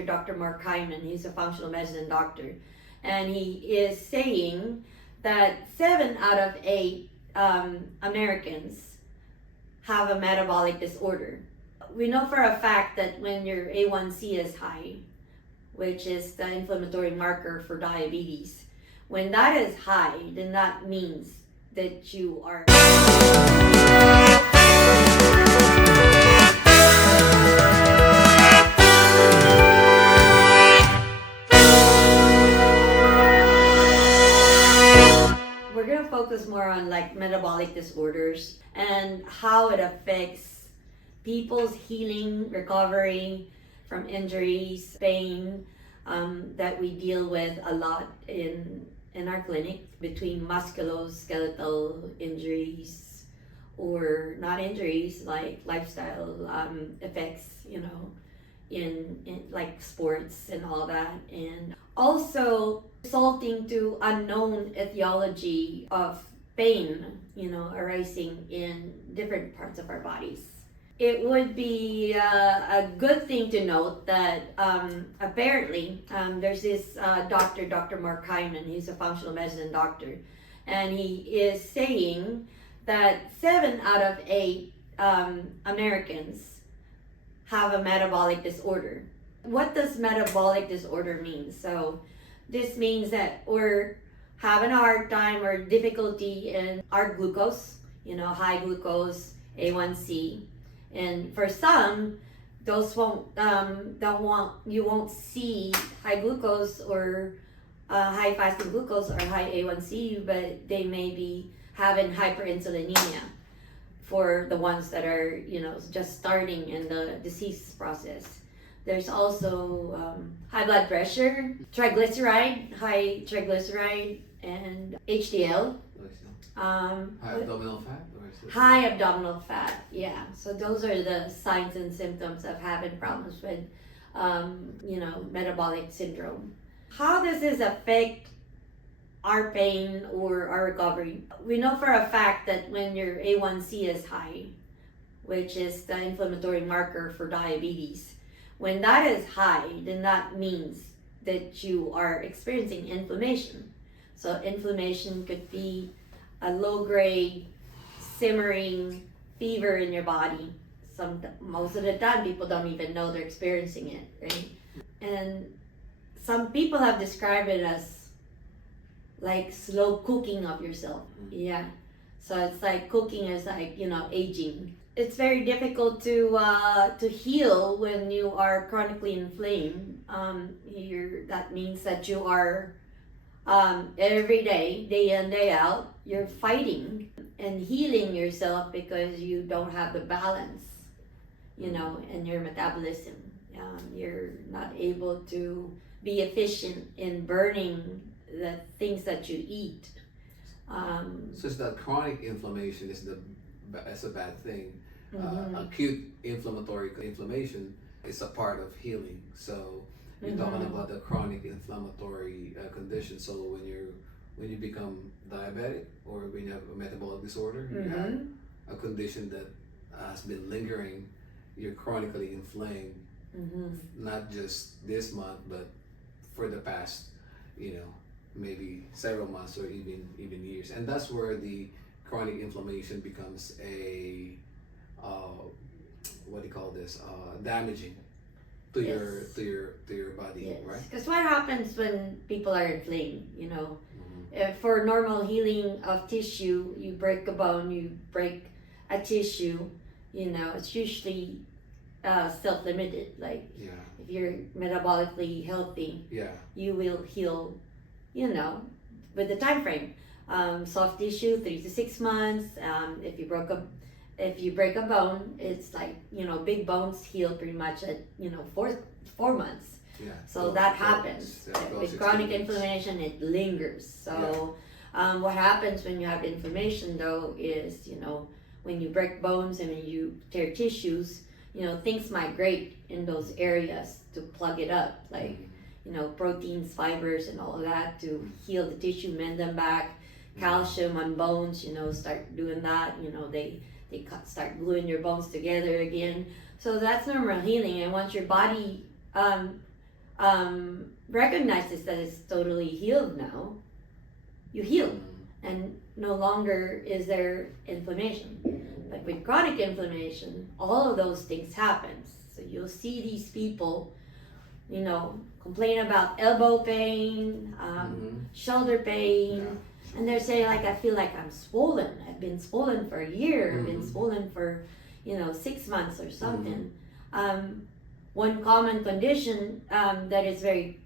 Dr. Mark Hyman. He's a functional medicine doctor, and he is saying that 7 out of 8 Americans have a metabolic disorder. We know for a fact that when your A1C is high, which is the inflammatory marker for diabetes, when that is high, then that means that you are we're going to focus more on like metabolic disorders and how it affects people's healing, recovery from injuries, pain, that we deal with a lot in our clinic, between musculoskeletal injuries or not injuries, like lifestyle effects, in like sports and all that, and also resulting to unknown etiology of pain, arising in different parts of our bodies. It would be a good thing to note that apparently there's this Dr. Mark Hyman. He's a functional medicine doctor, and he is saying that 7 out of 8 Americans have a metabolic disorder. What does metabolic disorder mean? So this means that we're having a hard time or difficulty in our glucose, high glucose, A1C. And for some, those you won't see high glucose or high fasting glucose or high A1C, but they may be having hyperinsulinemia for the ones that are, just starting in the disease process. There's also high blood pressure, high triglyceride, and HDL. High abdominal fat? High abdominal fat, yeah. So those are the signs and symptoms of having problems with, metabolic syndrome. How does this affect our pain or our recovery? We know for a fact that when your A1C is high, which is the inflammatory marker for diabetes, when that is high, then that means that you are experiencing inflammation. So inflammation could be a low-grade simmering fever in your body. Most of the time, people don't even know they're experiencing it, right? And some people have described it as like slow cooking of yourself. Yeah. So it's like cooking is like, aging. It's very difficult to heal when you are chronically inflamed. That means that you are every day in, day out, you're fighting and healing yourself because you don't have the balance, in your metabolism. You're not able to be efficient in burning the things that you eat. So it's that chronic inflammation is a bad thing. Mm-hmm. Acute inflammation is a part of healing. So you're talking about the chronic inflammatory condition. So when you become diabetic or when you have a metabolic disorder, you have a condition that has been lingering. You're chronically inflamed, not just this month, but for the past, maybe several months or even years. And that's where the chronic inflammation becomes a damaging to your body, yes. Right? Because what happens when people are inflamed, for normal healing of tissue, you break a bone, you break a tissue, it's usually self-limited. Like if you're metabolically healthy, you will heal, with the time frame. Soft tissue, 3 to 6 months. If you break a bone, it's like, big bones heal pretty much at, 4 months. Yeah. So that happens. With chronic inflammation, it lingers. So what happens when you have inflammation, though, is, when you break bones and when you tear tissues, things migrate in those areas to plug it up, like, proteins, fibers, and all of that to heal the tissue, mend them back. Calcium on bones, start doing that. They start gluing your bones together again. So that's normal healing. And once your body recognizes that it's totally healed now, you heal, and no longer is there inflammation. But with chronic inflammation, all of those things happen. So you'll see these people, complain about elbow pain, shoulder pain, and they're saying, like, I feel like I'm swollen. I've been swollen for a year. I've been swollen for, 6 months or something. One common condition that is very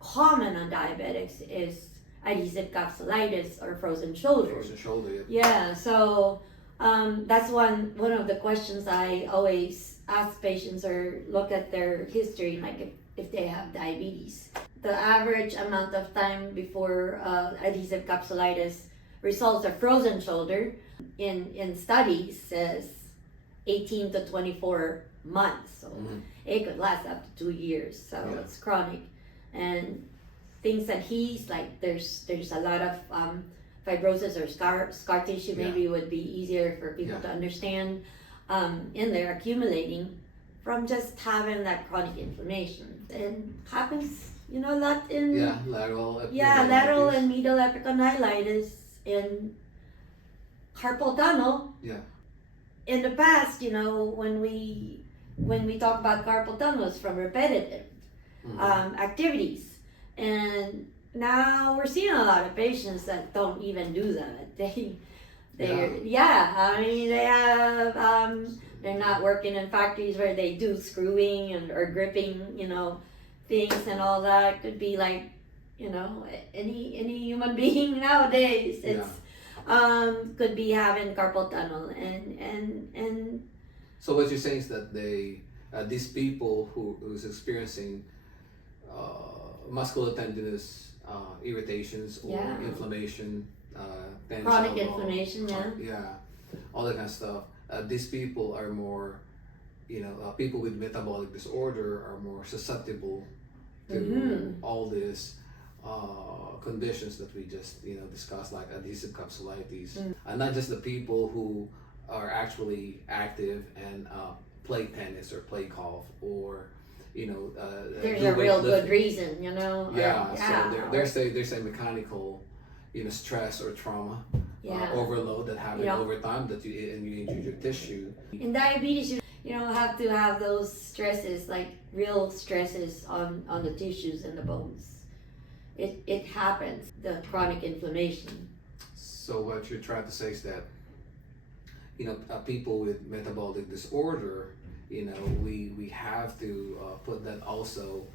common on diabetics is adhesive capsulitis or frozen shoulder. Frozen shoulder, yeah. So that's one of the questions I always ask patients, or look at their history, like if they have diabetes. The average amount of time before adhesive capsulitis results of frozen shoulder in studies says 18 to 24 months. So it could last up to 2 years. So it's chronic. And things that he's like, there's a lot of fibrosis or scar tissue maybe would be easier for people to understand in there accumulating from just having that chronic inflammation. And happens, a lot in lateral and medial epicondylitis and carpal tunnel. In the past, when we talk about carpal tunnel, it's from repetitive activities. And now we're seeing a lot of patients that don't even do that. They have, they're not working in factories where they do screwing or gripping, things and all that. Could be like, any human being nowadays. It's could be having carpal tunnel and So what you're saying is that these people who's experiencing musculotendinous irritations or inflammation, chronic inflammation, all that kind of stuff. These people are more, people with metabolic disorder are more susceptible to all these conditions that we just discussed, like adhesive capsulitis, and not just the people who are actually active and play tennis or play golf or there's a real good reason, so there's a mechanical stress or trauma overload that happens over time that you injure your tissue. In diabetes, you don't have to have those stresses, like real stresses on the tissues and the bones. It happens, the chronic inflammation. So what you're trying to say is that people with metabolic disorder, we have to put that also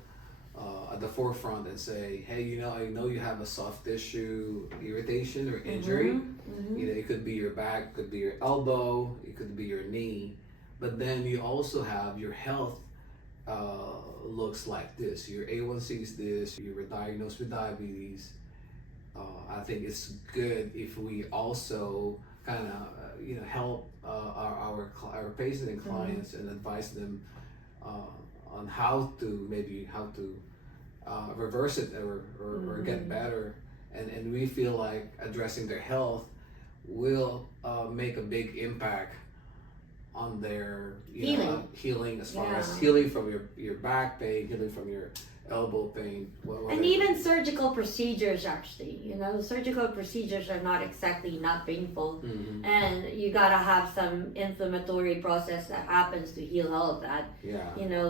at the forefront and say, hey, I know you have a soft tissue irritation or injury. It could be your back, it could be your elbow, it could be your knee, but then you also have your health looks like this. Your A1C is this. You were diagnosed with diabetes. I think it's good if we also kind of help our patients and clients and advise them on how to reverse it or get better, and we feel like addressing their health will make a big impact on their healing as far as healing from your back pain, healing from your elbow pain, and even surgical procedures. Actually, surgical procedures are not exactly not painful, and you gotta have some inflammatory process that happens to heal all of that.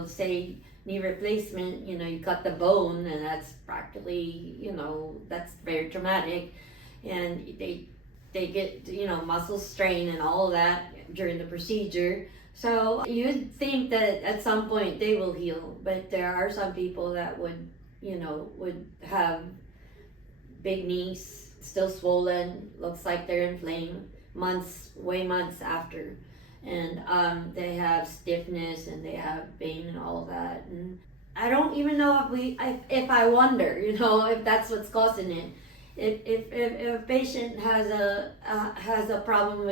Say knee replacement, you cut the bone, and that's practically, that's very traumatic, and they get muscle strain and all of that during the procedure. So you'd think that at some point they will heal, but there are some people that would have big knees, still swollen, looks like they're inflamed months after, and they have stiffness and they have pain and all that. And I don't even know if I wonder, if that's what's causing it. If a patient has a problem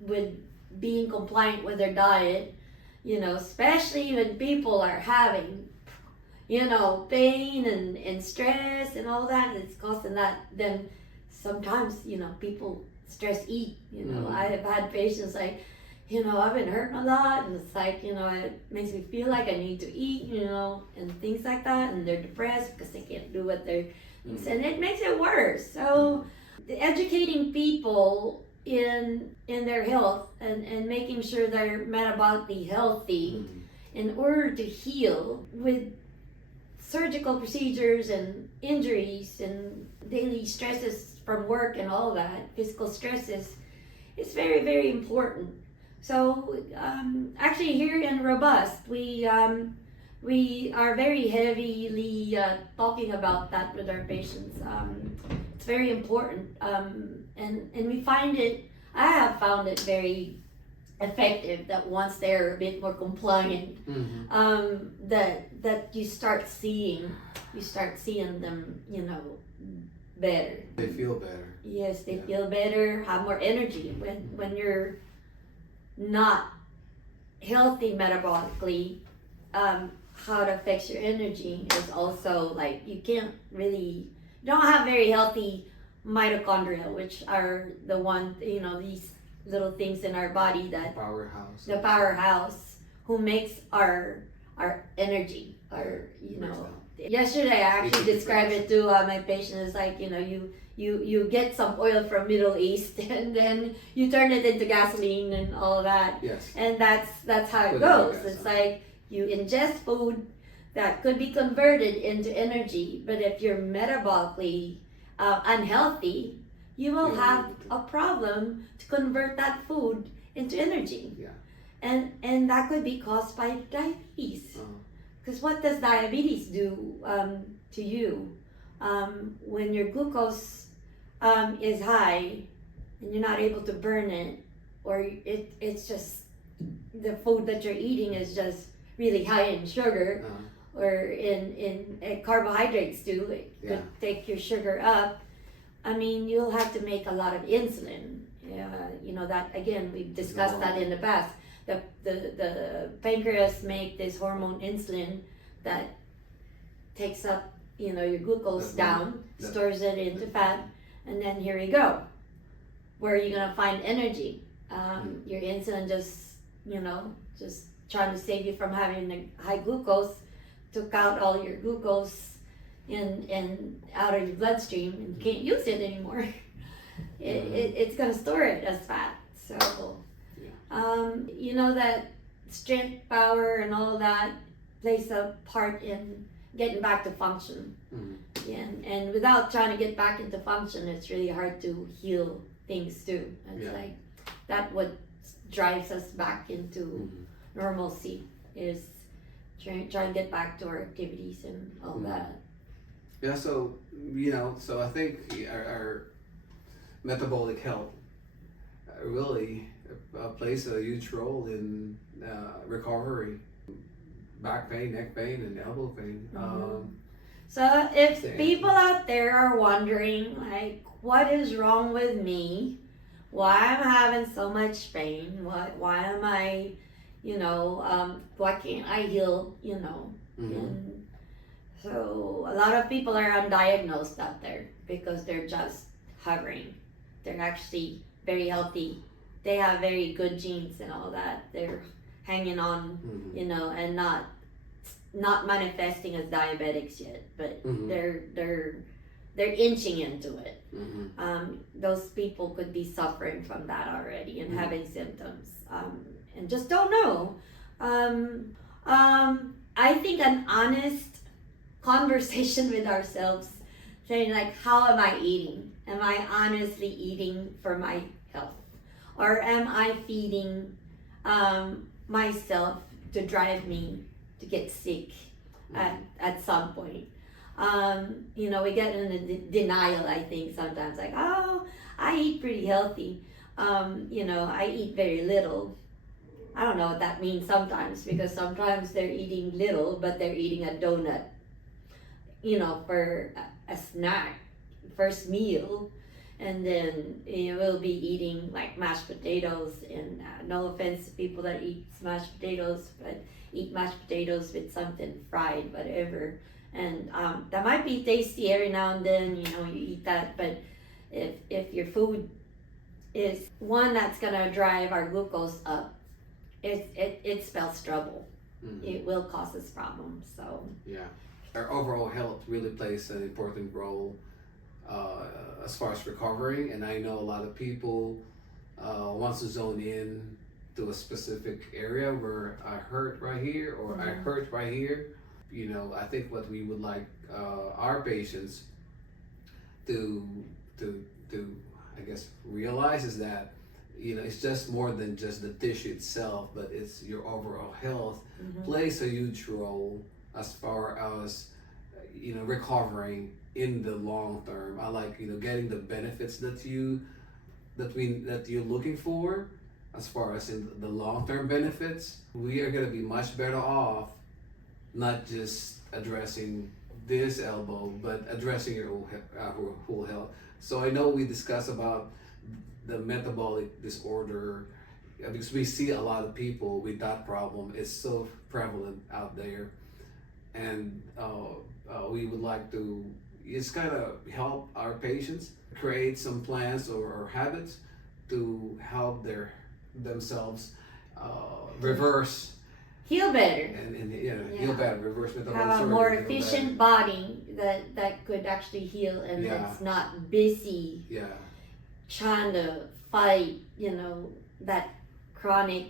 with being compliant with their diet, especially when people are having, pain and stress and all that, it's causing that, then sometimes, people stress eat, I have had patients like, I've been hurting a lot, and it's like, it makes me feel like I need to eat, and things like that, and they're depressed because they can't do what they're, and it makes it worse. So, educating people in their health and making sure they're metabolically healthy in order to heal with surgical procedures and injuries and daily stresses from work and all that, physical stresses, it's very, very important. So actually here in Robust, we are very heavily talking about that with our patients. It's very important, and we I have found it very effective that once they're a bit more compliant, that you start seeing them, better. They feel better. Yes, they feel better, have more energy. When you're not healthy metabolically, how it affects your energy is also like you don't have very healthy mitochondria, which are the these little things in our body that the powerhouse who makes our energy, yesterday I actually described it to my patient as like, you get some oil from Middle East and then you turn it into gasoline and all that. Yes. And that's how it goes. It's like you ingest food that could be converted into energy, but if you're metabolically unhealthy, you will have a problem to convert that food into energy. Yeah. And that could be caused by diabetes. Because what does diabetes do to you? When your glucose is high and you're not able to burn it, or it's just the food that you're eating is just really high in sugar, or in carbohydrates too, it could take your sugar up. I mean, you'll have to make a lot of insulin. That again, we've discussed that in the past. The pancreas make this hormone insulin that takes up, your glucose down, stores it into fat, and then here you go. Where are you gonna find energy? Your insulin just trying to save you from having the high glucose, took out all your glucose and out of your bloodstream, and you can't use it anymore. It's gonna store it as fat. So, that strength, power, and all that plays a part in getting back to function. And without trying to get back into function, it's really hard to heal things too. It's like that what drives us back into normalcy is trying to get back to our activities and all that. Yeah, so I think our metabolic health really plays a huge role in recovery, back pain, neck pain, and elbow pain. So if people out there are wondering, like, what is wrong with me? Why am I having so much pain? Why am I, why can't I heal? And so a lot of people are undiagnosed out there because they're just hovering. They're actually very healthy. They have very good genes and all that. They're hanging on, and not manifesting as diabetics yet, but they're inching into it. Those people could be suffering from that already and having symptoms, and just don't know. I think an honest conversation with ourselves, saying like, how am I eating? Am I honestly eating for my health? Or am I feeding myself to drive me to get sick at some point? We get in a denial, I think, sometimes, like, oh, I eat pretty healthy. I eat very little. I don't know what that means sometimes, because sometimes they're eating little, but they're eating a donut, for a snack, first meal. And then we'll be eating like mashed potatoes, and no offense to people that eat mashed potatoes, but eat mashed potatoes with something fried, whatever. And that might be tasty every now and then, you eat that, but if your food is one that's gonna drive our glucose up, it spells trouble. Mhm. It will cause us problems. So Yeah. Our overall health really plays an important role as far as recovering, and I know a lot of people wants to zone in to a specific area where I hurt right here or I hurt right here. You know, I think what we would like our patients to to I guess realize is that, you know, it's just more than just the tissue itself, but it's your overall health plays a huge role as far as, you know, recovering in the long term. I like, you know, getting the benefits that you're looking for as far as in the long term benefits. We are going to be much better off not just addressing this elbow, but addressing your whole health. So I know we discussed about the metabolic disorder because we see a lot of people with that problem. It's so prevalent out there, and we would like to just kind of help our patients create some plans or habits to help themselves reverse heal better. and heal better, reverse metabolic Have a disorder, more heal better. efficient body that could actually heal and it's not busy trying to fight, you know, that chronic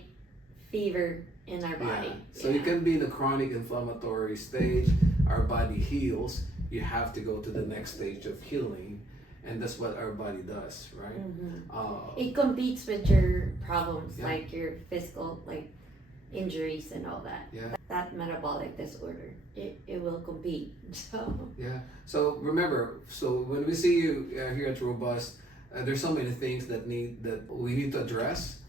fever in our body. So you can be in the chronic inflammatory stage, our body heals, you have to go to the next stage of healing, and that's what our body does, right? It competes with your problems, like your physical, like injuries and all that. That metabolic disorder, it will compete. So remember, so when we see you here at Robust, there's so many things that we need to address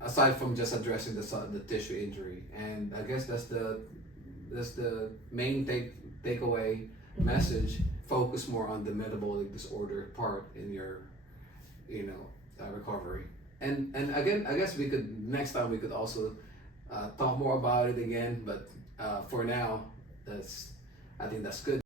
aside from just addressing the tissue injury, and I guess that's the main takeaway message. Focus more on the metabolic disorder part in your, you know, recovery. And again, I guess next time we could also talk more about it again. But for now, I think that's good.